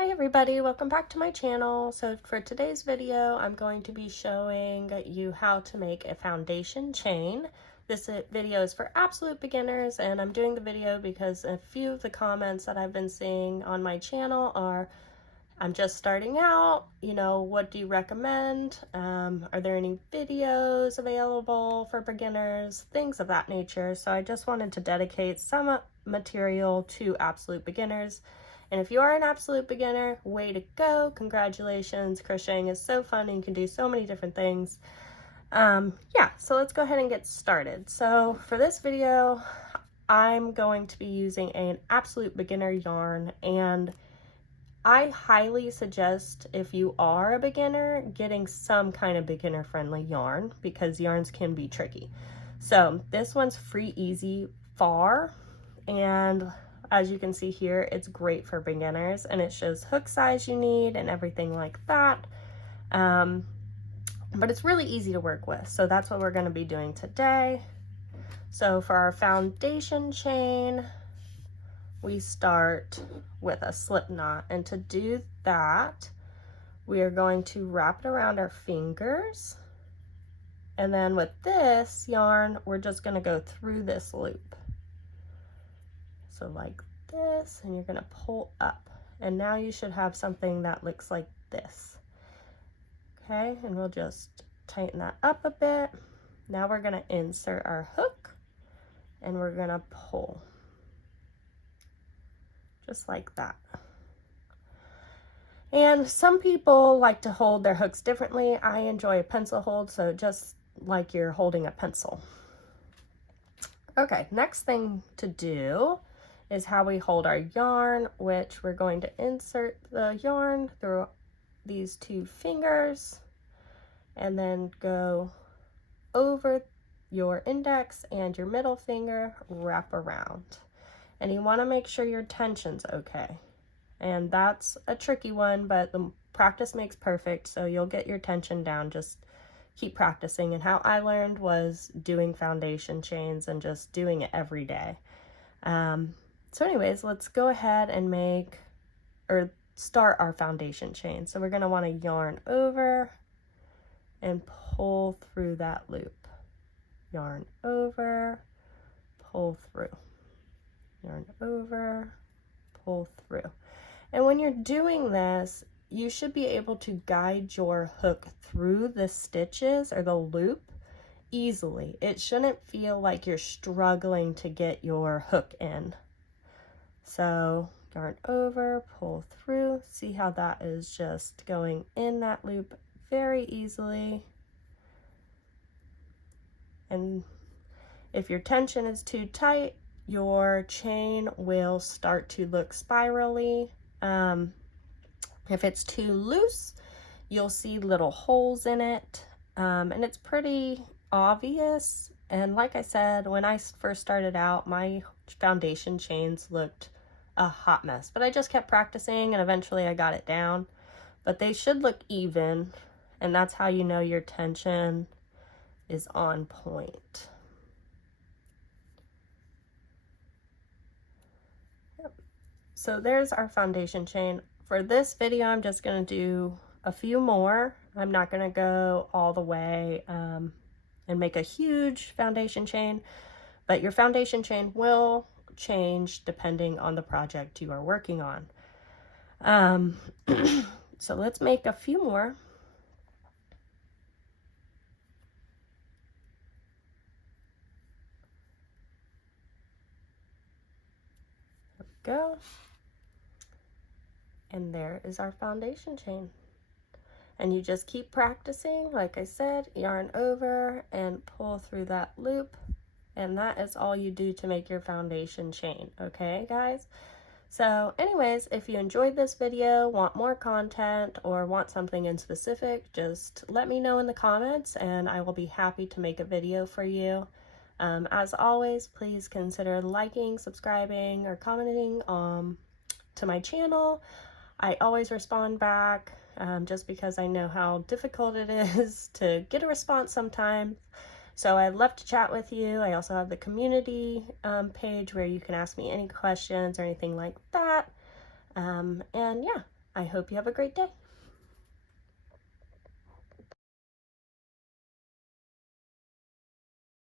Hi everybody, welcome back to my channel. So for today's video, I'm going to be showing you how to make a foundation chain. This video is for absolute beginners, and I'm doing the video because a few of the comments that I've been seeing on my channel are, I'm just starting out, what do you recommend? Are there any videos available for beginners? Things of that nature. So I just wanted to dedicate some material to absolute beginners. And if you are an absolute beginner, way to go, congratulations. Crocheting is so fun and you can do so many different things. Yeah, so let's go ahead and get started. So for this video, I'm going to be using an absolute beginner yarn, and I highly suggest, if you are a beginner, getting some kind of beginner friendly yarn because yarns can be tricky. So this one's Free Easy Far, and as you can see here, it's great for beginners, and it shows hook size you need and everything like that. But it's really easy to work with, so that's what we're going to be doing today. So for our foundation chain, we start with a slip knot, and to do that, we are going to wrap it around our fingers, and then with this yarn, we're just going to go through this loop. So like this, and you're going to pull up, and now you should have something that looks like this. Okay, and we'll just tighten that up a bit. Now we're going to insert our hook, and we're going to pull. Just like that. And some people like to hold their hooks differently. I enjoy a pencil hold, so just like you're holding a pencil. Okay, next thing to do is how we hold our yarn, which we're going to insert the yarn through these two fingers and then go over your index and your middle finger, wrap around. And you want to make sure your tension's okay. And that's a tricky one, but the practice makes perfect, so you'll get your tension down. Just keep practicing. And how I learned was doing foundation chains and just doing it every day. So anyways, let's go ahead and start our foundation chain. So we're going to want to yarn over and pull through that loop. Yarn over, pull through. Yarn over, pull through. And when you're doing this, you should be able to guide your hook through the stitches or the loop easily. It shouldn't feel like you're struggling to get your hook in. So yarn over, pull through. See how that is just going in that loop very easily. And if your tension is too tight, your chain will start to look spirally. If it's too loose, you'll see little holes in it, and it's pretty obvious. And like I said, when I first started out, my foundation chains looked a hot mess, but I just kept practicing and eventually I got it down. But they should look even, and that's how you know your tension is on point. So there's our foundation chain. For this video, I'm just going to do a few more. I'm not going to go all the way and make a huge foundation chain, but your foundation chain will change depending on the project you are working on. So let's make a few more. There we go. And there is our foundation chain. And you just keep practicing, like I said, yarn over and pull through that loop. And that is all you do to make your foundation chain, okay guys? So anyways, if you enjoyed this video, want more content, or want something in specific, just let me know in the comments and I will be happy to make a video for you. As always, please consider liking, subscribing, or commenting to my channel. I always respond back, just because I know how difficult it is to get a response sometimes. So I'd love to chat with you. I also have the community page where you can ask me any questions or anything like that. And yeah, I hope you have a great day.